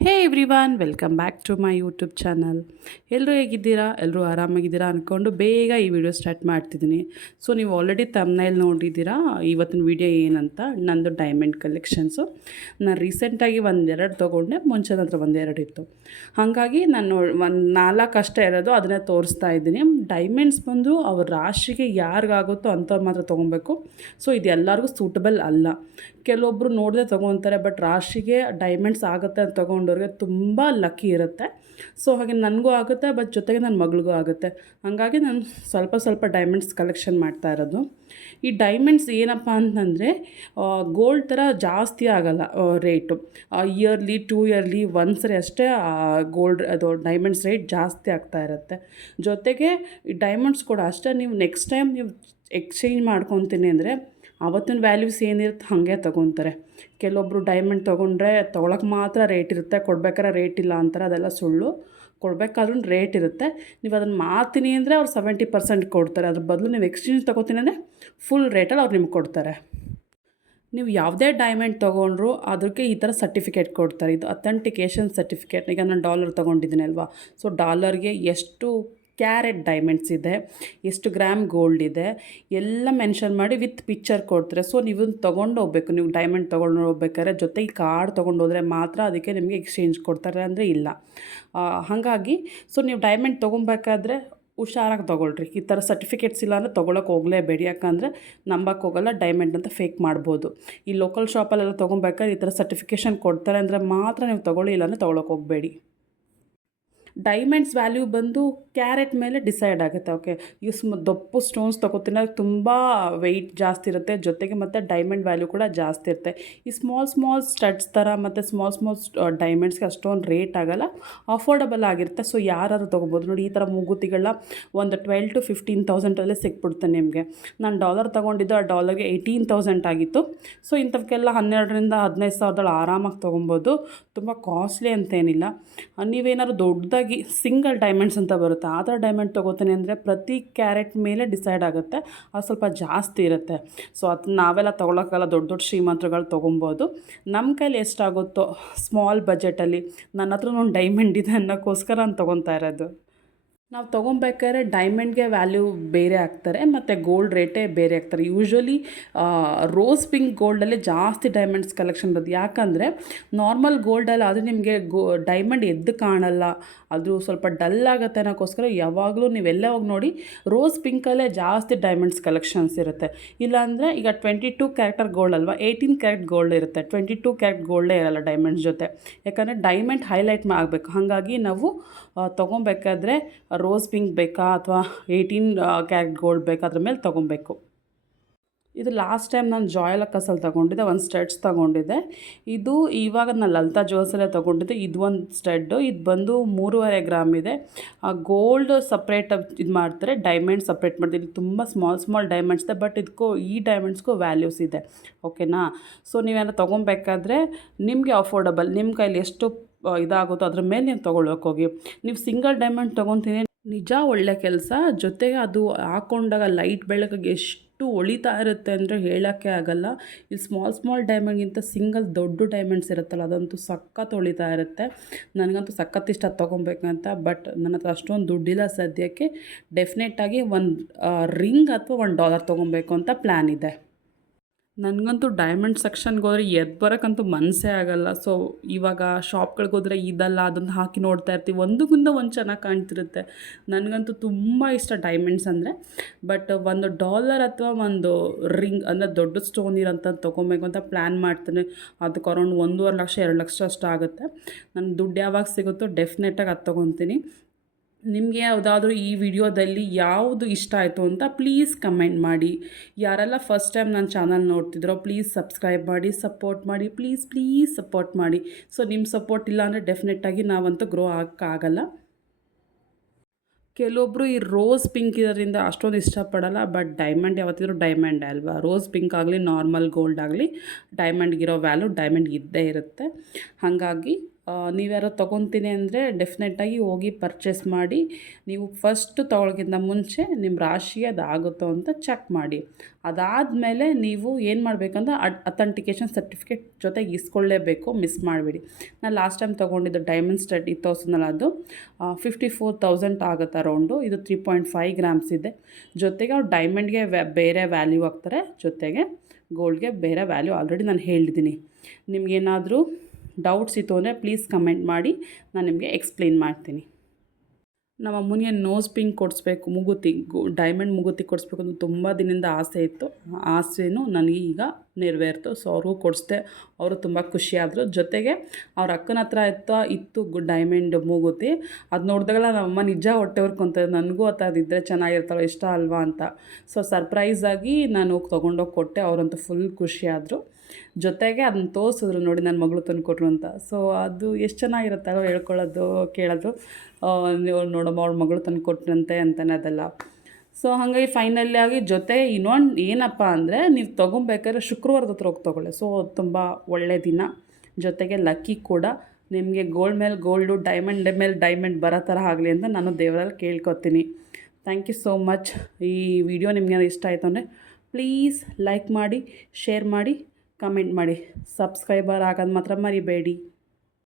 Hey everyone welcome back to my YouTube channel. ಎಲ್ಲರೂ ಹೇಗಿದ್ದೀರಾ? ಎಲ್ಲರೂ ಆರಾಮಾಗಿದ್ದೀರಾ ಅಂದ್ಕೊಂಡು ಬೇಗ ಈ ವಿಡಿಯೋ ಸ್ಟಾರ್ಟ್ ಮಾಡ್ತಿದ್ದೀನಿ. ಸೊ, ನೀವು ಆಲ್ರೆಡಿ ತಮ್ಮನೇಲಿ ನೋಡಿದ್ದೀರಾ? ಇವತ್ತಿನ ವಿಡಿಯೋ ಏನಂತ? ನಂದು ಡೈಮಂಡ್ ಕಲೆಕ್ಷನ್ಸು ನಾನು ರೀಸೆಂಟಾಗಿ ಒಂದೆರಡು ತೊಗೊಂಡೆ, ಮುಂಚೆ ಹತ್ರ ಒಂದೆರಡು ಇತ್ತು. ಹಾಗಾಗಿ ನಾನು ಒಂದು ನಾಲ್ಕು ಅಷ್ಟೇ ಇರೋದು, ಅದನ್ನೇ ತೋರಿಸ್ತಾ ಇದ್ದೀನಿ. ಡೈಮಂಡ್ಸ್ ಬಂದು ಅವ್ರ ರಾಶಿಗೆ ಯಾರಿಗಾಗುತ್ತೋ ಅಂಥವ್ರು ಮಾತ್ರ ತೊಗೊಬೇಕು. ಸೊ, ಇದು ಎಲ್ಲರಿಗೂ ಸೂಟಬಲ್ ಅಲ್ಲ. ಕೆಲವೊಬ್ಬರು ನೋಡದೆ ತೊಗೊತಾರೆ ಬಟ್ ರಾಶಿಗೆ ಡೈಮಂಡ್ಸ್ ಆಗುತ್ತೆ ಅಂತ ತೊಗೊಂಡವ್ರಿಗೆ ತುಂಬ ಲಕ್ಕಿ ಇರುತ್ತೆ. ಸೊ ಹಾಗೆ ನನಗೂ ಆಗುತ್ತೆ ಬಟ್ ಜೊತೆಗೆ ನನ್ನ ಮಗಳಿಗೂ ಆಗುತ್ತೆ. ಹಾಗಾಗಿ ನಾನು ಸ್ವಲ್ಪ ಸ್ವಲ್ಪ ಡೈಮಂಡ್ಸ್ ಕಲೆಕ್ಷನ್ ಮಾಡ್ತಾ ಇರೋದು. ಈ ಡೈಮಂಡ್ಸ್ ಏನಪ್ಪ ಅಂತಂದರೆ ಗೋಲ್ಡ್ ಥರ ಜಾಸ್ತಿ ಆಗಲ್ಲ ರೇಟು ಇಯರ್ಲಿ ಟೂ ಇಯರ್ಲಿ ಒಂದ್ಸರಿ ಅಷ್ಟೇ ಗೋಲ್ಡ್ ಅದು ಡೈಮಂಡ್ಸ್ ರೇಟ್ ಜಾಸ್ತಿ ಆಗ್ತಾ ಇರುತ್ತೆ. ಜೊತೆಗೆ ಈ ಡೈಮಂಡ್ಸ್ ಕೂಡ ಅಷ್ಟೇ, ನೀವು ನೆಕ್ಸ್ಟ್ ಟೈಮ್ ನೀವು ಎಕ್ಸ್ಚೇಂಜ್ ಮಾಡ್ಕೊತೀನಿ ಅಂದರೆ ಆವತ್ತಿನ ವ್ಯಾಲ್ಯೂಸ್ ಏನಿರುತ್ತೆ ಹಾಗೆ ತೊಗೊತಾರೆ. ಕೆಲವೊಬ್ಬರು ಡೈಮಂಡ್ ತೊಗೊಂಡ್ರೆ ತೊಗೊಳಕ್ಕೆ ಮಾತ್ರ ರೇಟ್ ಇರುತ್ತೆ, ಕೊಡ್ಬೇಕಾದ್ರೆ ರೇಟ್ ಇಲ್ಲ ಅಂತಾರೆ, ಅದೆಲ್ಲ ಸುಳ್ಳು. ಕೊಡಬೇಕಾದ್ರೂ ರೇಟ್ ಇರುತ್ತೆ. ನೀವು ಅದನ್ನು ಮಾರ್ತೀನಿ ಅಂದರೆ ಅವ್ರು ಸೆವೆಂಟಿ ಪರ್ಸೆಂಟ್ ಕೊಡ್ತಾರೆ. ಅದ್ರ ಬದಲು ನೀವು ಎಕ್ಸ್ಚೇಂಜ್ ತೊಗೋತೀನಿ ಅಂದರೆ ಫುಲ್ ರೇಟಲ್ಲಿ ಅವ್ರು ನಿಮ್ಗೆ ಕೊಡ್ತಾರೆ. ನೀವು ಯಾವುದೇ ಡೈಮಂಡ್ ತೊಗೊಂಡ್ರು ಅದಕ್ಕೆ ಈ ಥರ ಸರ್ಟಿಫಿಕೇಟ್ ಕೊಡ್ತಾರೆ. ಇದು ಅಥೆಂಟಿಕೇಷನ್ ಸರ್ಟಿಫಿಕೇಟ್ ಈಗ ನಾನು ಡಾಲರ್ ತೊಗೊಂಡಿದ್ದೀನಿ ಅಲ್ವಾ? ಸೊ ಡಾಲರ್ಗೆ ಎಷ್ಟು ಕ್ಯಾರೆಟ್ ಡೈಮಂಡ್ಸ್ ಇದೆ, ಎಷ್ಟು ಗ್ರಾಮ್ ಗೋಲ್ಡ್ ಇದೆ, ಎಲ್ಲ ಮೆನ್ಷನ್ ಮಾಡಿ ವಿತ್ ಪಿಕ್ಚರ್ ಕೊಡ್ತಾರೆ. ಸೊ ನೀವು ತೊಗೊಂಡು ಹೋಗ್ಬೇಕು. ನೀವು ಡೈಮಂಡ್ ತೊಗೊಂಡು ಹೋಗ್ಬೇಕಾದ್ರೆ ಜೊತೆಗೆ ಕಾರ್ಡ್ ತೊಗೊಂಡು ಹೋದರೆ ಮಾತ್ರ ಅದಕ್ಕೆ ನಿಮಗೆ ಎಕ್ಸ್ಚೇಂಜ್ ಕೊಡ್ತಾರೆ ಅಂದರೆ ಇಲ್ಲ. ಹಾಗಾಗಿ ಸೊ ನೀವು ಡೈಮಂಡ್ ತೊಗೊಬೇಕಾದ್ರೆ ಹುಷಾರಾಗಿ ತೊಗೊಳ್ರಿ. ಈ ಥರ ಸರ್ಟಿಫಿಕೇಟ್ಸ್ ಇಲ್ಲ ಅಂದರೆ ತೊಗೊಳಕ್ಕೆ ಹೋಗಲೇಬೇಡಿ. ಯಾಕಂದರೆ ನಂಬಕ್ಕೆ ಹೋಗಲ್ಲ ಡೈಮಂಡ್ ಅಂತ ಫೇಕ್ ಮಾಡ್ಬೋದು. ಈ ಲೋಕಲ್ ಶಾಪಲ್ಲೆಲ್ಲ ತೊಗೊಬೇಕಾದ್ರೆ ಈ ಥರ ಸರ್ಟಿಫಿಕೇಷನ್ ಕೊಡ್ತಾರೆ ಅಂದರೆ ಮಾತ್ರ ನೀವು ತೊಗೊಳ್ಳಿ ಇಲ್ಲ ಅಂದರೆ ತೊಗೊಳಕ್ಕೆ ಹೋಗಬೇಡಿ. ಡೈಮಂಡ್ಸ್ ವ್ಯಾಲ್ಯೂ ಬಂದು ಕ್ಯಾರೆಟ್ ಮೇಲೆ ಡಿಸೈಡ್ ಆಗುತ್ತೆ ಓಕೆ ಇವು ಸ್ಮ ದಪ್ಪು ಸ್ಟೋನ್ಸ್ ತಗೋತಿನ ತುಂಬ ವೆಯ್ಟ್ ಜಾಸ್ತಿ ಇರುತ್ತೆ. ಜೊತೆಗೆ ಮತ್ತು ಡೈಮಂಡ್ ವ್ಯಾಲ್ಯೂ ಕೂಡ ಜಾಸ್ತಿ ಇರುತ್ತೆ. ಈ ಸ್ಮಾಲ್ ಸ್ಮಾಲ್ ಸ್ಟಡ್ಸ್ ಥರ ಮತ್ತು ಸ್ಮಾಲ್ ಸ್ಮಾಲ್ ಡೈಮಂಡ್ಸ್ಗೆ ಅಷ್ಟೊಂದು ರೇಟ್ ಆಗೋಲ್ಲ. ಅಫೋರ್ಡಬಲ್ ಆಗಿರುತ್ತೆ. ಸೊ ಯಾರು ತೊಗೋಬೋದು. ನೋಡಿ, ಈ ಥರ ಮೂಗುತಿಗಳನ್ನ ಒಂದು ಟ್ವೆಲ್ ಟು ಫಿಫ್ಟೀನ್ ತೌಸಂಡಲ್ಲೇ ಸಿಕ್ಬಿಡುತ್ತೆ ನಿಮಗೆ. ನಾನು ಡಾಲರ್ ತೊಗೊಂಡಿದ್ದು ಆ ಡಾಲರ್ಗೆ ಏಯ್ಟೀನ್ ತೌಸಂಡ್ ಆಗಿತ್ತು. ಸೊ ಇಂಥವಕ್ಕೆಲ್ಲ ಹನ್ನೆರಡರಿಂದ ಹದಿನೈದು ಸಾವಿರದಲ್ಲಿ ಆರಾಮಾಗಿ ತೊಗೊಬೋದು. ತುಂಬ ಕಾಸ್ಟ್ಲಿ ಅಂತೇನಿಲ್ಲ. ನೀವೇನಾದ್ರು ದೊಡ್ಡದಾಗಿ ಸಿಂಗಲ್ ಡೈಮಂಡ್ಸ್ ಅಂತ ಬರುತ್ತೆ. ಆ ಥರ ಡೈಮಂಡ್ ತೊಗೋತೀನಿ ಅಂದರೆ ಪ್ರತಿ ಕ್ಯಾರೆಟ್ ಮೇಲೆ ಡಿಸೈಡ್ ಆಗುತ್ತೆ. ಅದು ಸ್ವಲ್ಪ ಜಾಸ್ತಿ ಇರುತ್ತೆ. ಸೊ, ಅದು ನಾವೆಲ್ಲ ತೊಗೊಳೋಕ್ಕಲ್ಲ ದೊಡ್ಡ ದೊಡ್ಡ ಶ್ರೀಮಂತರುಗಳು ತೊಗೊಬೋದು. ನಮ್ಮ ಕೈಲಿ ಎಷ್ಟಾಗುತ್ತೋ, ಸ್ಮಾಲ್ ಬಜೆಟಲ್ಲಿ ನನ್ನ ಹತ್ರ ಒಂದು ಡೈಮಂಡ್ ಇದೆ ಅನ್ನೋಕ್ಕೋಸ್ಕರ ನಾನು ತೊಗೊತಾ ಇರೋದು. ನಾವು ತೊಗೊಬೇಕಾದ್ರೆ ಡೈಮಂಡ್ಗೆ ವ್ಯಾಲ್ಯೂ ಬೇರೆ ಆಗ್ತಾರೆ, ಮತ್ತು ಗೋಲ್ಡ್ ರೇಟೇ ಬೇರೆ ಆಗ್ತಾರೆ. ಯೂಶ್ವಲಿ ರೋಸ್ ಪಿಂಕ್ ಗೋಲ್ಡಲ್ಲೇ ಜಾಸ್ತಿ ಡೈಮಂಡ್ಸ್ ಕಲೆಕ್ಷನ್ ಇರೋದು ಯಾಕಂದರೆ ನಾರ್ಮಲ್ ಗೋಲ್ಡಲ್ಲಿ ಆದರೆ ನಿಮಗೆ ಗೋ ಡೈಮಂಡ್ ಎದ್ದು ಕಾಣಲ್ಲ. ಅದು ಸ್ವಲ್ಪ ಡಲ್ ಆಗುತ್ತೆ ಅನ್ನೋಕ್ಕೋಸ್ಕರ ಯಾವಾಗಲೂ ನೀವೆಲ್ಲ ಹೋಗಿ ನೋಡಿ ರೋಸ್ ಪಿಂಕಲ್ಲೇ ಜಾಸ್ತಿ ಡೈಮಂಡ್ಸ್ ಕಲೆಕ್ಷನ್ಸ್ ಇರುತ್ತೆ. ಇಲ್ಲಾಂದರೆ ಈಗ ಟ್ವೆಂಟಿ ಟೂ ಕ್ಯಾರೆಕ್ಟರ್ ಗೋಲ್ಡ್ ಅಲ್ವಾ ಏಯ್ಟೀನ್ ಕ್ಯಾರೆಟ್ ಗೋಲ್ಡ್ ಇರುತ್ತೆ. ಟ್ವೆಂಟಿ ಟೂ ಕ್ಯಾರೆಟ್ ಗೋಲ್ಡೇ ಇರಲ್ಲ ಡೈಮಂಡ್ಸ್ ಜೊತೆ. ಯಾಕಂದರೆ ಡೈಮಂಡ್ ಹೈಲೈಟ್ ಆಗಬೇಕು. ಹಾಗಾಗಿ ನಾವು ತೊಗೊಬೇಕಾದ್ರೆ ರೋಸ್ ಪಿಂಕ್ ಬೇಕಾ ಅಥವಾ ಏಯ್ಟೀನ್ ಕ್ಯಾರೆಟ್ ಗೋಲ್ಡ್ ಬೇಕಾ ಅದ್ರ ಮೇಲೆ ತೊಗೊಬೇಕು. ಇದು ಲಾಸ್ಟ್ ಟೈಮ್ ನಾನು ಜಾಯಲಕ್ಕಸಲ್ಲಿ ತೊಗೊಂಡಿದ್ದೆ, ಒಂದು ಸ್ಟಡ್ಸ್ ತೊಗೊಂಡಿದ್ದೆ. ಇದು ಇವಾಗ ನಾನು ಲಲಿತಾ ಜ್ಯುವೆಲ್ಸಲ್ಲೇ ತೊಗೊಂಡಿದ್ದೆ, ಇದು ಒಂದು ಸ್ಟಡ್ಡು ಇದು ಬಂದು ಮೂರುವರೆ ಗ್ರಾಮ್ ಇದೆ. ಗೋಲ್ಡ್ ಸಪ್ರೇಟ್ ಇದು ಮಾಡ್ತಾರೆ ಡೈಮಂಡ್ ಸಪ್ರೇಟ್ ಮಾಡ್ತಾರೆ. ಇಲ್ಲಿ ತುಂಬ ಸ್ಮಾಲ್ ಸ್ಮಾಲ್ ಡೈಮಂಡ್ಸ್ ಇದೆ ಬಟ್ ಇದಕ್ಕೂ ಈ ಡೈಮಂಡ್ಸ್ಗೂ ವ್ಯಾಲ್ಯೂಸ್ ಇದೆ. ಓಕೆನಾ ಸೊ ನೀವೇನೋ ತೊಗೊಬೇಕಾದ್ರೆ ನಿಮಗೆ ಅಫೋರ್ಡಬಲ್ ನಿಮ್ಮ ಕೈಲಿ ಎಷ್ಟು ಇದಾಗುತ್ತೋ ಅದ್ರ ಮೇಲೆ ನೀವು ತೊಗೊಳಕ್ಕೆ ಹೋಗಿ. ನೀವು ಸಿಂಗಲ್ ಡೈಮಂಡ್ ತೊಗೊತೀನಿ ನಿಜ ಒಳ್ಳೆ ಕೆಲಸ. ಜೊತೆಗೆ ಅದು ಹಾಕೊಂಡಾಗ ಲೈಟ್ ಬೆಳಕಿಗೆ ಎಷ್ಟು ಒಳಿತಾ ಇರುತ್ತೆ ಅಂದರೆ ಹೇಳೋಕ್ಕೆ ಆಗಲ್ಲ. ಈ ಸ್ಮಾಲ್ ಸ್ಮಾಲ್ ಡೈಮಂಡ್ಗಿಂತ ಸಿಂಗಲ್ ದೊಡ್ಡ ಡೈಮಂಡ್ಸ್ ಇರುತ್ತಲ್ಲ, ಅದಂತೂ ಸಖತ್ ಹೊಳಿತಾ ಇರುತ್ತೆ. ನನಗಂತೂ ಸಖತ್ ಇಷ್ಟ ತೊಗೊಬೇಕಂತ, ಬಟ್ ನನ್ನ ಹತ್ರ ಅಷ್ಟೊಂದು ದುಡ್ಡಿಲ್ಲ ಸದ್ಯಕ್ಕೆ. ಡೆಫಿನೆಟಾಗಿ ಒಂದು ರಿಂಗ್ ಅಥವಾ ಒಂದು ಡಾಲರ್ ತೊಗೊಬೇಕು ಅಂತ ಪ್ಲ್ಯಾನ್ ಇದೆ. ನನಗಂತೂ ಡೈಮಂಡ್ ಸೆಕ್ಷನ್ಗೆ ಹೋದರೆ ಎದ್ದು ಬರೋಕ್ಕಂತೂ ಮನಸ್ಸೇ ಆಗೋಲ್ಲ. ಸೊ ಇವಾಗ ಶಾಪ್ಗಳಿಗೆ ಹೋದರೆ ಇದಲ್ಲ, ಅದನ್ನು ಹಾಕಿ ನೋಡ್ತಾ ಇರ್ತೀವಿ. ಒಂದಕ್ಕಿಂತ ಒಂದು ಚೆನ್ನಾಗಿ ಕಾಣ್ತಿರುತ್ತೆ. ನನಗಂತೂ ತುಂಬ ಇಷ್ಟ ಡೈಮಂಡ್ಸ್ ಅಂದರೆ. ಬಟ್ ಒಂದು ಡಾಲರ್ ಅಥವಾ ಒಂದು ರಿಂಗ್ ಅಂದರೆ ದೊಡ್ಡ ಸ್ಟೋನ್ ಇರೋಂಥ ತೊಗೊಬೇಕು ಅಂತ ಪ್ಲ್ಯಾನ್ ಮಾಡ್ತೀನಿ. ಅದಕ್ಕೆ ಅರೌಂಡ್ ಒಂದೂವರೆ ಲಕ್ಷ, ಎರಡು ಲಕ್ಷ ಅಷ್ಟು ಆಗುತ್ತೆ. ನನ್ನ ದುಡ್ಡು ಯಾವಾಗ ಸಿಗುತ್ತೋ ಡೆಫಿನೆಟಾಗಿ ಅದು ತೊಗೊತೀನಿ. ನಿಮಗೆ ಯಾವುದಾದ್ರೂ ಈ ವಿಡಿಯೋದಲ್ಲಿ ಯಾವುದು ಇಷ್ಟ ಆಯಿತು ಅಂತ ಪ್ಲೀಸ್ ಕಮೆಂಟ್ ಮಾಡಿ. ಯಾರೆಲ್ಲ ಫಸ್ಟ್ ಟೈಮ್ ನನ್ನ ಚಾನಲ್ ನೋಡ್ತಿದ್ರೋ ಪ್ಲೀಸ್ ಸಬ್ಸ್ಕ್ರೈಬ್ ಮಾಡಿ ಸಪೋರ್ಟ್ ಮಾಡಿ ಪ್ಲೀಸ್ ಪ್ಲೀಸ್ ಸಪೋರ್ಟ್ ಮಾಡಿ. ಸೊ ನಿಮ್ಮ ಸಪೋರ್ಟ್ ಇಲ್ಲ ಅಂದರೆ ಡೆಫಿನೆಟ್ಟಾಗಿ ನಾವಂತೂ ಗ್ರೋ ಆಗೋಕ್ಕಾಗಲ್ಲ. ಕೆಲವೊಬ್ಬರು ಈ ರೋಸ್ ಪಿಂಕ್ ಇರೋದ್ರಿಂದ ಅಷ್ಟೊಂದು ಇಷ್ಟಪಡಲ್ಲ ಬಟ್ ಡೈಮಂಡ್ ಯಾವತ್ತಿದ್ರೂ ಡೈಮಂಡ್ ಅಲ್ವಾ? ರೋಸ್ ಪಿಂಕ್ ಆಗಲಿ ನಾರ್ಮಲ್ ಗೋಲ್ಡ್ ಆಗಲಿ ಡೈಮಂಡ್ಗಿರೋ ವ್ಯಾಲ್ಯೂ ಡೈಮಂಡ್ ಇದ್ದೇ ಇರುತ್ತೆ. ಹಾಗಾಗಿ ನೀವ್ಯಾರೋ ತೊಗೊತೀನಿ ಅಂದರೆ ಡೆಫಿನೆಟ್ಟಾಗಿ ಹೋಗಿ ಪರ್ಚೇಸ್ ಮಾಡಿ, ನೀವು ಫಸ್ಟು ತೊಗೊಳಕ್ಕಿಂತ ಮುಂಚೆ ನಿಮ್ಮ ರಾಶಿ ಅದು ಆಗುತ್ತೋ ಅಂತ ಚೆಕ್ ಮಾಡಿ. ಅದಾದಮೇಲೆ ನೀವು ಏನು ಮಾಡಬೇಕಂದ್ರೆ ಅಡ್ ಅಥೆಂಟಿಕೇಷನ್ ಸರ್ಟಿಫಿಕೇಟ್ ಜೊತೆಗೆ ಇಸ್ಕೊಳ್ಳೇಬೇಕು ಮಿಸ್ ಮಾಡಬೇಡಿ. ನಾನು ಲಾಸ್ಟ್ ಟೈಮ್ ತೊಗೊಂಡಿದ್ದು ಡೈಮಂಡ್ ಸ್ಟಡ್ ಈ ತೌಸಂಡಲ್ಲ ಅದು ಫಿಫ್ಟಿ ಫೋರ್ ತೌಸಂಡ್ ಆಗುತ್ತೆ ಅರೌಂಡು ಇದು ತ್ರೀ ಪಾಯಿಂಟ್ ಫೈವ್ ಗ್ರಾಮ್ಸ್ ಇದೆ. ಜೊತೆಗೆ ಅವ್ರು ಡೈಮಂಡ್ಗೆ ಬೇರೆ ವ್ಯಾಲ್ಯೂ ಆಗ್ತಾರೆ ಜೊತೆಗೆ ಗೋಲ್ಡ್ಗೆ ಬೇರೆ ವ್ಯಾಲ್ಯೂ ಆಲ್ರೆಡಿ ನಾನು ಹೇಳಿದ್ದೀನಿ. ನಿಮಗೇನಾದರೂ ಡೌಟ್ಸ್ ಇತ್ತು ಅಂದರೆ ಪ್ಲೀಸ್ ಕಮೆಂಟ್ ಮಾಡಿ, ನಾನು ನಿಮಗೆ ಎಕ್ಸ್ಪ್ಲೇನ್ ಮಾಡ್ತೀನಿ. ನಮ್ಮ ಅಮ್ಮನಿಗೆ ನೋಸ್ ಪಿಂಕ್ ಕೊಡಿಸ್ಬೇಕು, ಮುಗುತಿ ಡೈಮಂಡ್ ಮುಗುತಿ ಕೊಡಿಸ್ಬೇಕು ಅಂತ ತುಂಬ ದಿನದಿಂದ ಆಸೆ ಇತ್ತು. ಆ ಆಸೆನೂ ನನಗೆ ನೆರವೇರ್ತು. ಸೊ ಅವ್ರಿಗೂ ಕೊಡಿಸ್ದೆ. ಅವರು ತುಂಬ ಖುಷಿಯಾದರು. ಜೊತೆಗೆ ಅವ್ರ ಅಕ್ಕನ ಹತ್ರ ಇತ್ತು ಇತ್ತು ಗುಡ್ ಡೈಮಂಡ್ ಮೂಗುತಿ. ಅದು ನೋಡಿದಾಗಲ್ಲ ನಮ್ಮಮ್ಮ ನಿಜ ಹೊಟ್ಟೆ ಅಂತ ನನಗೂ ಆ ಥರದ್ದು ಚೆನ್ನಾಗಿರ್ತಾಳೆ, ಇಷ್ಟ ಅಲ್ವಾ ಅಂತ. ಸೊ ಸರ್ಪ್ರೈಸಾಗಿ ನಾನು ಹೋಗಿ ತೊಗೊಂಡೋಗಿ ಕೊಟ್ಟೆ. ಅವರಂತೂ ಫುಲ್ ಖುಷಿಯಾದರು. ಜೊತೆಗೆ ಅದನ್ನ ತೋರಿಸಿದ್ರು ನೋಡಿ ನನ್ನ ಮಗಳು ತಂದು ಕೊಟ್ಟರು ಅಂತ. ಸೊ ಅದು ಎಷ್ಟು ಚೆನ್ನಾಗಿರುತ್ತಲ್ಲ ಹೇಳ್ಕೊಳ್ಳೋದು ಕೇಳೋದು. ನೋಡಮ್ಮ, ಅವ್ಳ ಮಗಳು ತಂದು ಕೊಟ್ರಂತೆ ಅಂತಲೇ ಅದೆಲ್ಲ. ಸೊ ಹಾಗಾಗಿ ಫೈನಲ್ ಆಗಿ ಜೊತೆ ಇನ್ನೊಂದು ಏನಪ್ಪ ಅಂದರೆ ನೀವು ತೊಗೊಬೇಕಾದ್ರೆ ಶುಕ್ರವಾರದ ಹತ್ರ ಹೋಗಿ ತೊಗೊಳ್ಳಿ. ಸೊ ತುಂಬ ಒಳ್ಳೆಯ ದಿನ. ಜೊತೆಗೆ ಲಕ್ಕಿ ಕೂಡ. ನಿಮಗೆ ಗೋಲ್ಡ್ ಮೇಲೆ ಗೋಲ್ಡು ಡೈಮಂಡ್ ಮೇಲೆ ಡೈಮಂಡ್ ಬರೋ ಥರ ಆಗಲಿ ಅಂತ ನಾನು ದೇವರಲ್ಲಿ ಕೇಳ್ಕೊತೀನಿ. ಥ್ಯಾಂಕ್ ಯು ಸೋ ಮಚ್ ಈ ವಿಡಿಯೋ ನಿಮಗೆ ಇಷ್ಟ ಆಯಿತು ಅಂದರೆ ಪ್ಲೀಸ್ ಲೈಕ್ ಮಾಡಿ ಶೇರ್ ಮಾಡಿ ಕಮೆಂಟ್ ಮಾಡಿ. ಸಬ್ಸ್ಕ್ರೈಬರ್ ಆಗೋದು ಮಾತ್ರ ಮರಿಬೇಡಿ.